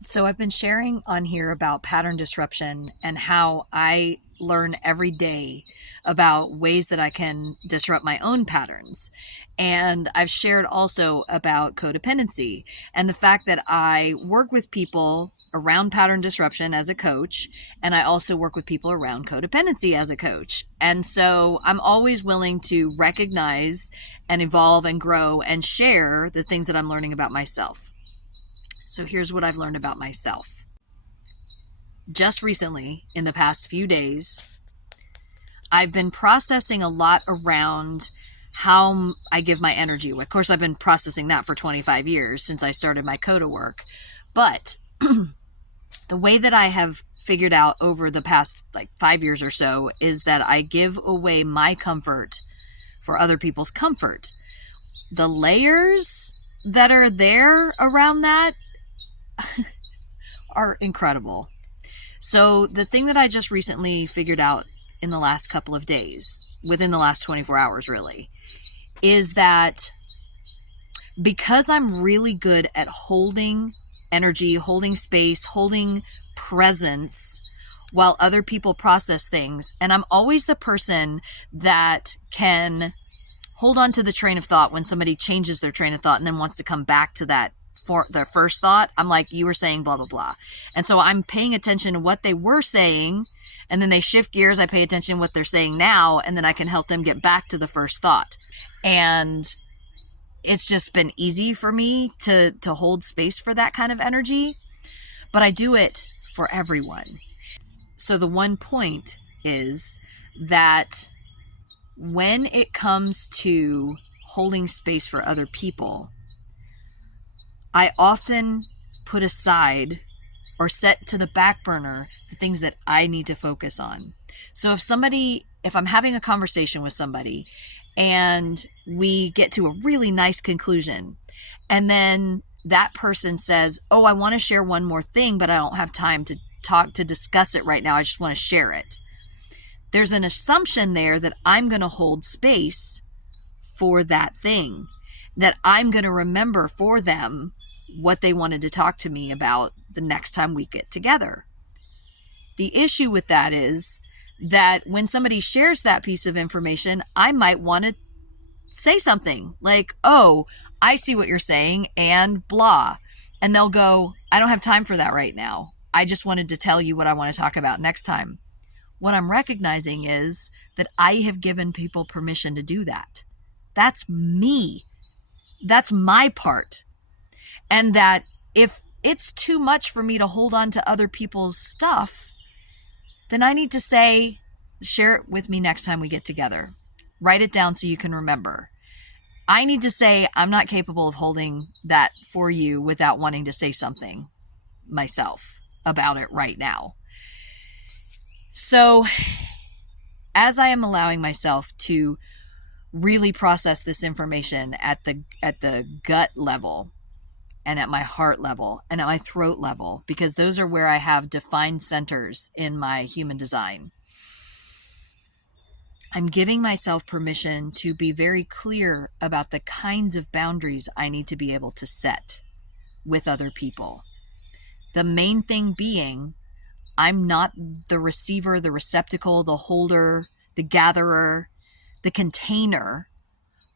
So I've been sharing on here about pattern disruption and how I learn every day about ways that I can disrupt my own patterns. And I've shared also about codependency and the fact that I work with people around pattern disruption as a coach, and I also work with people around codependency as a coach. And so I'm always willing to recognize and evolve and grow and share the things that I'm learning about myself. So here's what I've learned about myself. Just recently, in the past few days, I've been processing a lot around how I give my energy away. Of course, I've been processing that for 25 years since I started my Coda work. But the way that I have figured out over the past 5 years or so is that I give away my comfort for other people's comfort. The layers that are there around that are incredible. So the thing that I just recently figured out in the last couple of days, within the last 24 hours really, is that because I'm really good at holding energy, holding space, holding presence while other people process things, and I'm always the person that can hold on to the train of thought when somebody changes their train of thought and then wants to come back to that for their first thought. I'm like, you were saying blah, blah, blah. And so I'm paying attention to what they were saying, and then they shift gears. I pay attention to what they're saying now, and then I can help them get back to the first thought. And it's just been easy for me to hold space for that kind of energy, but I do it for everyone. So the one point is that when it comes to holding space for other people, I often put aside or set to the back burner the things that I need to focus on. So if I'm having a conversation with somebody and we get to a really nice conclusion, and then that person says, oh, I want to share one more thing, but I don't have time to discuss it right now. I just want to share it. There's an assumption there that I'm going to hold space for that thing, that I'm going to remember for them what they wanted to talk to me about the next time we get together. The issue with that is that when somebody shares that piece of information, I might want to say something like, oh, I see what you're saying, and blah. And they'll go, I don't have time for that right now. I just wanted to tell you what I want to talk about next time. What I'm recognizing is that I have given people permission to do that. That's me. That's my part. And that if it's too much for me to hold on to other people's stuff, then I need to say, share it with me next time we get together. Write it down so you can remember. I need to say, I'm not capable of holding that for you without wanting to say something myself about it right now. So as I am allowing myself to really process this information at the gut level and at my heart level and at my throat level, because those are where I have defined centers in my human design, I'm giving myself permission to be very clear about the kinds of boundaries I need to be able to set with other people. The main thing being, I'm not the receiver, the receptacle, the holder, the gatherer, the container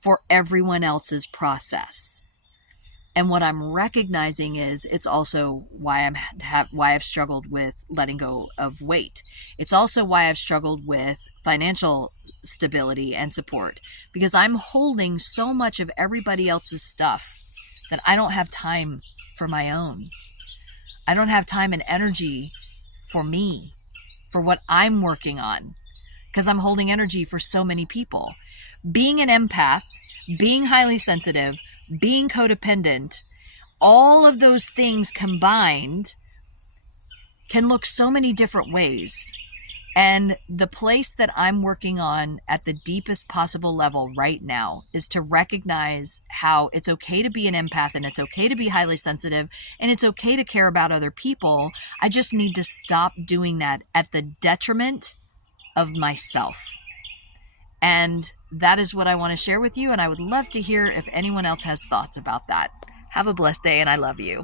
for everyone else's process. And what I'm recognizing is it's also why I've struggled with letting go of weight. It's also why I've struggled with financial stability and support, because I'm holding so much of everybody else's stuff that I don't have time for my own. I don't have time and energy for me, for what I'm working on, because I'm holding energy for so many people. Being an empath, being highly sensitive, being codependent, all of those things combined can look so many different ways. And the place that I'm working on at the deepest possible level right now is to recognize how it's okay to be an empath, and it's okay to be highly sensitive, and it's okay to care about other people. I just need to stop doing that at the detriment of myself. And that is what I want to share with you. And I would love to hear if anyone else has thoughts about that. Have a blessed day, and I love you.